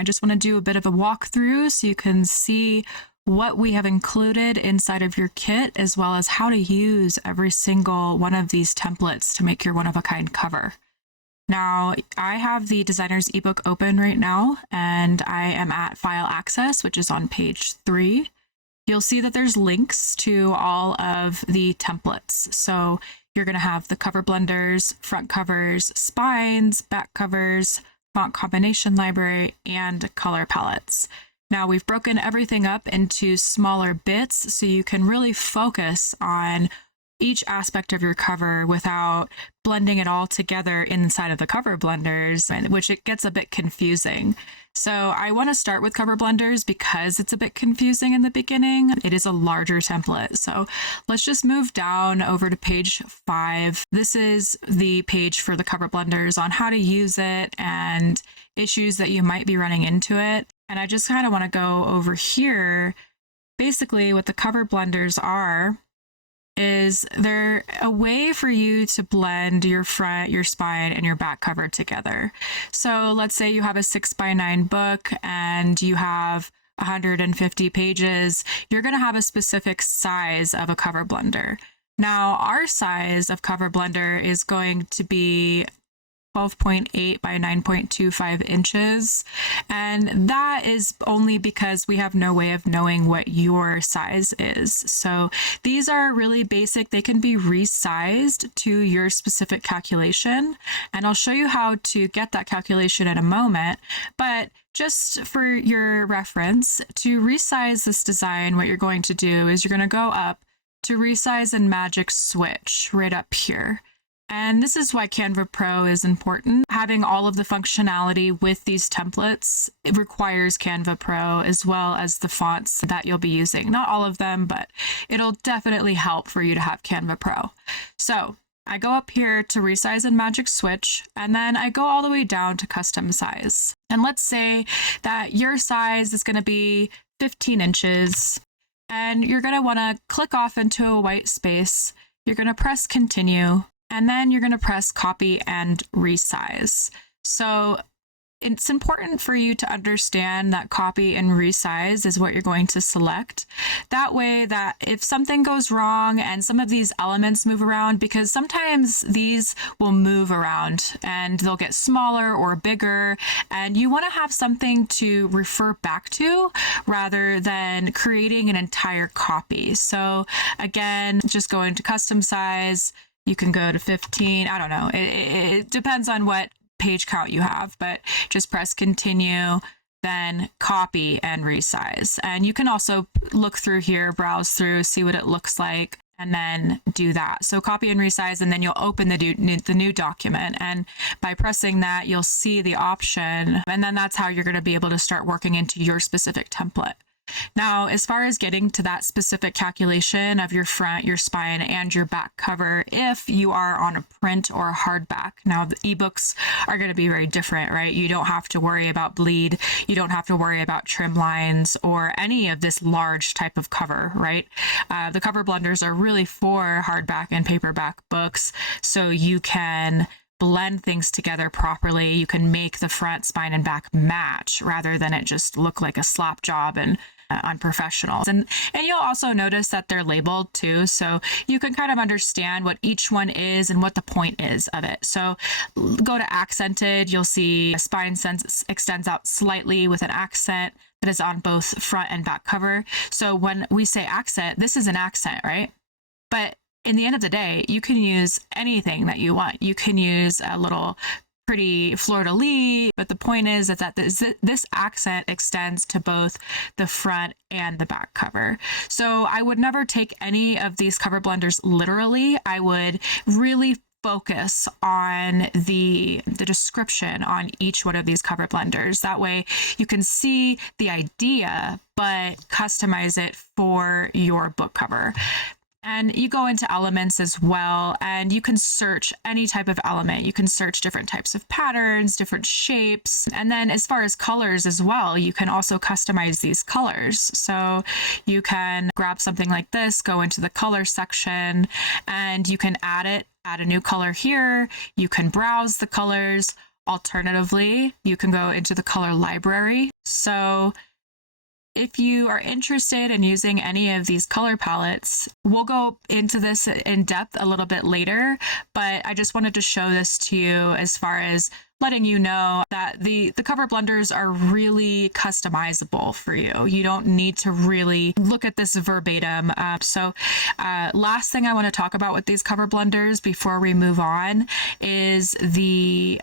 I just want to do a bit of a walkthrough so you can see what we have included inside of your kit, as well as how to use every single one of these templates to make your one-of-a-kind cover. Now, I have the designer's ebook open right now, and I am at File Access, which is on page 3. You'll see that there's links to all of the templates. So you're going to have the cover blenders, front covers, spines, back covers, font combination library, and color palettes. Now we've broken everything up into smaller bits so you can really focus on each aspect of your cover without blending it all together inside of the cover blenders, which it gets a bit confusing. So I want to start with cover blenders because it's a bit confusing in the beginning. It is a larger template. So let's just move down over to page 5. This is the page for the cover blenders on how to use it and issues that you might be running into it. And I just kind of want to go over here. Basically, what the cover blenders are is they're a way for you to blend your front, your spine, and your back cover together. So let's say you have a 6x9 book and you have 150 pages. You're going to have a specific size of a cover blender. Now, our size of cover blender is going to be 12.8 by 9.25 inches. And that is only because we have no way of knowing what your size is. So these are really basic. They can be resized to your specific calculation. And I'll show you how to get that calculation in a moment. But just for your reference, to resize this design, what you're going to do is you're going to go up to Resize and Magic Switch right up here. And this is why Canva Pro is important. Having all of the functionality with these templates, it requires Canva Pro as well as the fonts that you'll be using. Not all of them, but it'll definitely help for you to have Canva Pro. So I go up here to Resize and Magic Switch, and then I go all the way down to Custom Size. And let's say that your size is going to be 15 inches, and you're going to want to click off into a white space. You're going to press Continue. And then you're going to press copy and resize. So it's important for you to understand that copy and resize is what you're going to select. That way that if something goes wrong and some of these elements move around, because sometimes these will move around and they'll get smaller or bigger, and you want to have something to refer back to rather than creating an entire copy. So again, just going to custom size. You can go to 15. I don't know. It depends on what page count you have, but just press continue, then copy and resize. And you can also look through here, browse through, see what it looks like, and then do that. So copy and resize, and then you'll open the new document. And by pressing that, you'll see the option. And then that's how you're going to be able to start working into your specific template. Now, as far as getting to that specific calculation of your front, your spine, and your back cover, if you are on a print or a hardback, now the ebooks are going to be very different, right? You don't have to worry about bleed. You don't have to worry about trim lines or any of this large type of cover, right? The cover blenders are really for hardback and paperback books, so you can blend things together properly. You can make the front, spine, and back match rather than it just look like a slap job and unprofessional. And you'll also notice that they're labeled too, so you can kind of understand what each one is and what the point is of it. So go to accented, you'll see a spine extends out slightly with an accent that is on both front and back cover. So when we say accent, this is an accent, right? But in the end of the day, you can use anything that you want. You can use a little pretty fleur-de-lis, but the point is that this accent extends to both the front and the back cover. So I would never take any of these cover blenders literally. I would really focus on the description on each one of these cover blenders. That way you can see the idea, but customize it for your book cover. And you go into elements as well, and you can search any type of element. You can search different types of patterns, different shapes. And then as far as colors as well, you can also customize these colors. So you can grab something like this, go into the color section, and you can add a new color here. You can browse the colors. Alternatively, you can go into the color library. So if you are interested in using any of these color palettes, we'll go into this in depth a little bit later, but I just wanted to show this to you as far as letting you know that the cover blenders are really customizable for you. You don't need to really look at this verbatim. Last thing I want to talk about with these cover blenders before we move on is the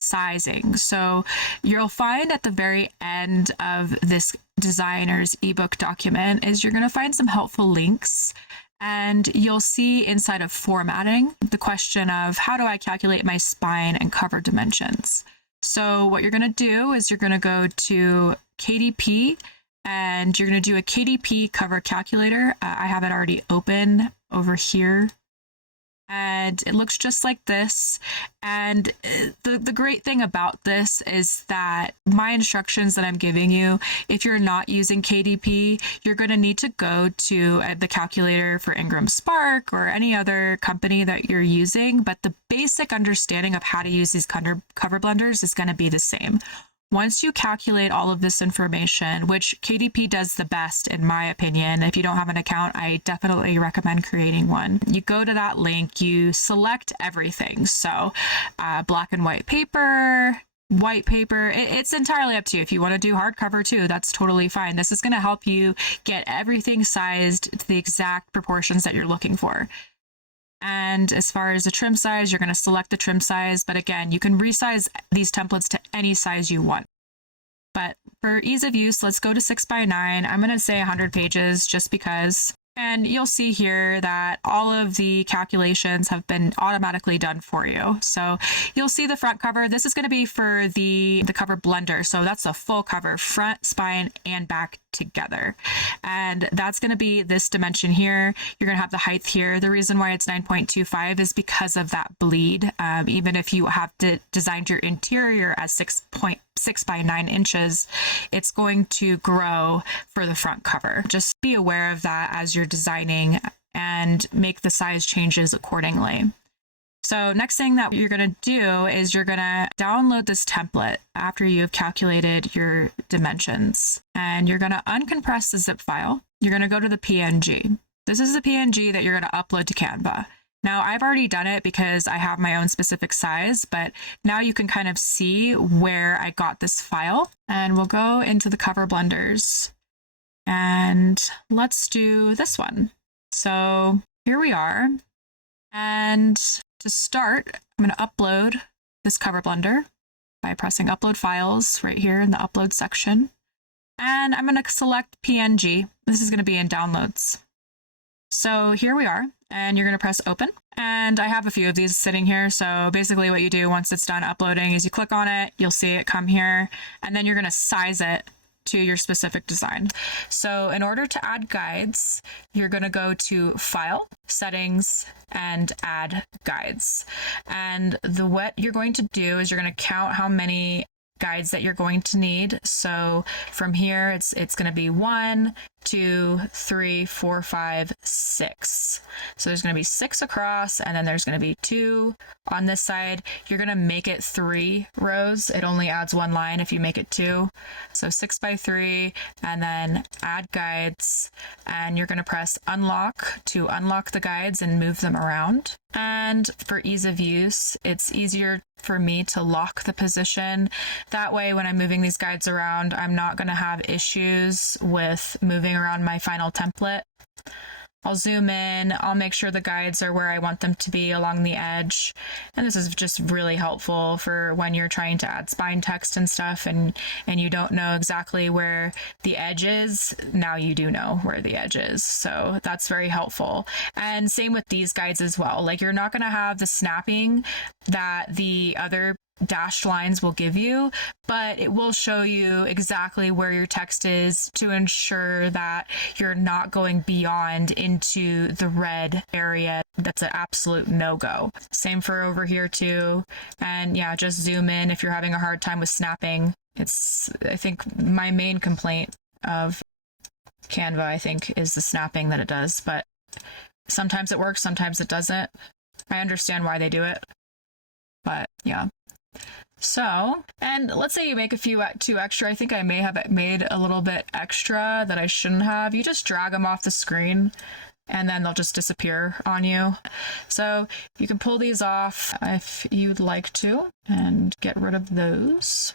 sizing. So you'll find at the very end of this designer's ebook document is you're going to find some helpful links, and you'll see inside of formatting the question of how do I calculate my spine and cover dimensions. So what you're going to do is you're going to go to KDP and you're going to do a KDP cover calculator. I have it already open over here. And it looks just like this. And the great thing about this is that my instructions that I'm giving you, if you're not using KDP, you're going to need to go to the calculator for Ingram Spark or any other company that you're using. But the basic understanding of how to use these cover blenders is going to be the same. Once you calculate all of this information, which KDP does the best in my opinion, if you don't have an account, I definitely recommend creating one. You go to that link, you select everything. So black and white paper, white paper, it's entirely up to you. If you want to do hardcover too, that's totally fine. This is going to help you get everything sized to the exact proportions that you're looking for. And as far as the trim size, you're going to select the trim size. But again, you can resize these templates to any size you want. But for ease of use, let's go to 6x9. I'm going to say 100 pages just because. And you'll see here that all of the calculations have been automatically done for you. So you'll see the front cover. This is going to be for the cover blender. So that's a full cover, front, spine, and back together. And that's going to be this dimension here. You're going to have the height here. The reason why it's 9.25 is because of that bleed. Even if you have designed your interior as 6 by 9 inches, it's going to grow for the front cover. Just be aware of that as you're designing and make the size changes accordingly. So next thing that you're going to do is you're going to download this template after you've calculated your dimensions, and you're going to uncompress the zip file. You're going to go to the PNG. This is the PNG that you're going to upload to Canva. Now, I've already done it because I have my own specific size, but now you can kind of see where I got this file. And we'll go into the cover blenders and let's do this one. So here we are. And to start, I'm going to upload this cover blender by pressing upload files right here in the upload section. And I'm going to select PNG. This is going to be in downloads. So here we are, and you're going to press open. And I have a few of these sitting here. So basically what you do once it's done uploading is you click on it, you'll see it come here, and then you're going to size it to your specific design. So in order to add guides, you're going to go to File, Settings, and Add Guides. And what you're going to do is you're going to count how many guides that you're going to need. So from here, it's going to be 1, 2, 3, 4, 5, 6. So there's going to be 6 across, and then there's going to be 2 on this side. You're going to make it 3 rows. It only adds 1 line if you make it 2. So 6 by 3, and then add guides, and you're going to press unlock to unlock the guides and move them around. And for ease of use, it's easier for me to lock the position. That way, when I'm moving these guides around, I'm not going to have issues with moving around my final template. I'll zoom in, I'll make sure the guides are where I want them to be along the edge. And this is just really helpful for when you're trying to add spine text and stuff and you don't know exactly where the edge is. Now you do know where the edge is. So that's very helpful. And same with these guides as well. Like, you're not going to have the snapping that the other dashed lines will give you, but it will show you exactly where your text is to ensure that you're not going beyond into the red area. That's an absolute no-go. Same for over here too. And yeah, just zoom in if you're having a hard time with snapping. It's, I think, my main complaint of Canva, I think, is the snapping that it does, but sometimes it works, sometimes it doesn't. I understand why they do it, but yeah. So, and let's say you make a few too extra. I think I may have made a little bit extra that I shouldn't have. You just drag them off the screen and then they'll just disappear on you. So you can pull these off if you'd like to and get rid of those.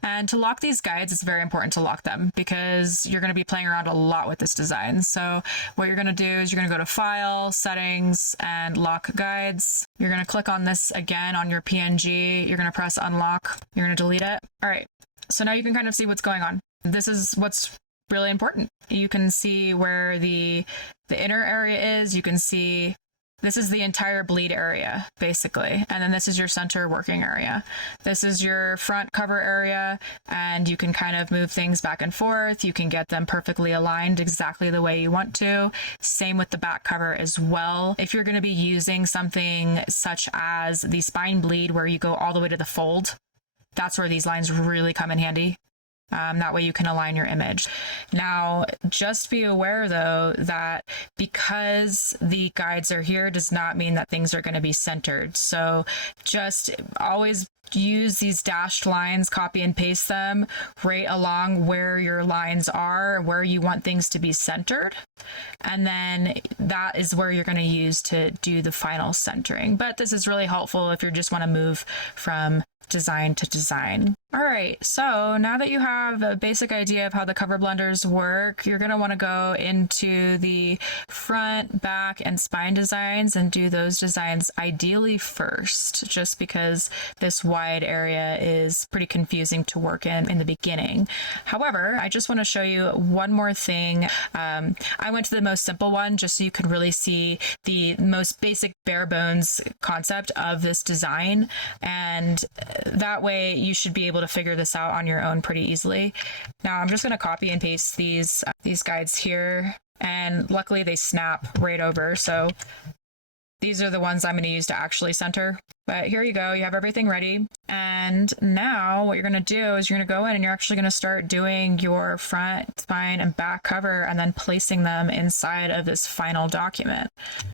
And to lock these guides, it's very important to lock them because you're going to be playing around a lot with this design. So what you're going to do is you're going to go to File, Settings, and Lock Guides. You're going to click on this again on your PNG. You're going to press Unlock. You're going to delete it. All right. So now you can kind of see what's going on. This is what's really important. You can see where the inner area is. You can see this is the entire bleed area, basically. And then this is your center working area. This is your front cover area, and you can kind of move things back and forth. You can get them perfectly aligned exactly the way you want to. Same with the back cover as well. If you're going to be using something such as the spine bleed where you go all the way to the fold, that's where these lines really come in handy. That way you can align your image. Now, just be aware though that because the guides are here does not mean that things are going to be centered. So just always use these dashed lines, copy and paste them right along where your lines are, where you want things to be centered. And then that is where you're going to use to do the final centering. But this is really helpful if you just want to move from design to design. All right, so now that you have a basic idea of how the cover blenders work, you're going to want to go into the front, back, and spine designs and do those designs ideally first, just because this wide area is pretty confusing to work in the beginning. However, I just want to show you one more thing. I went to the most simple one just so you could really see the most basic bare bones concept of this design, and that way you should be able to figure this out on your own pretty easily. Now I'm just going to copy and paste these guides here, and luckily they snap right over, so these are the ones I'm going to use to actually center. But here you go, you have everything ready. And now what you're going to do is you're going to go in and you're actually going to start doing your front, spine, and back cover and then placing them inside of this final document.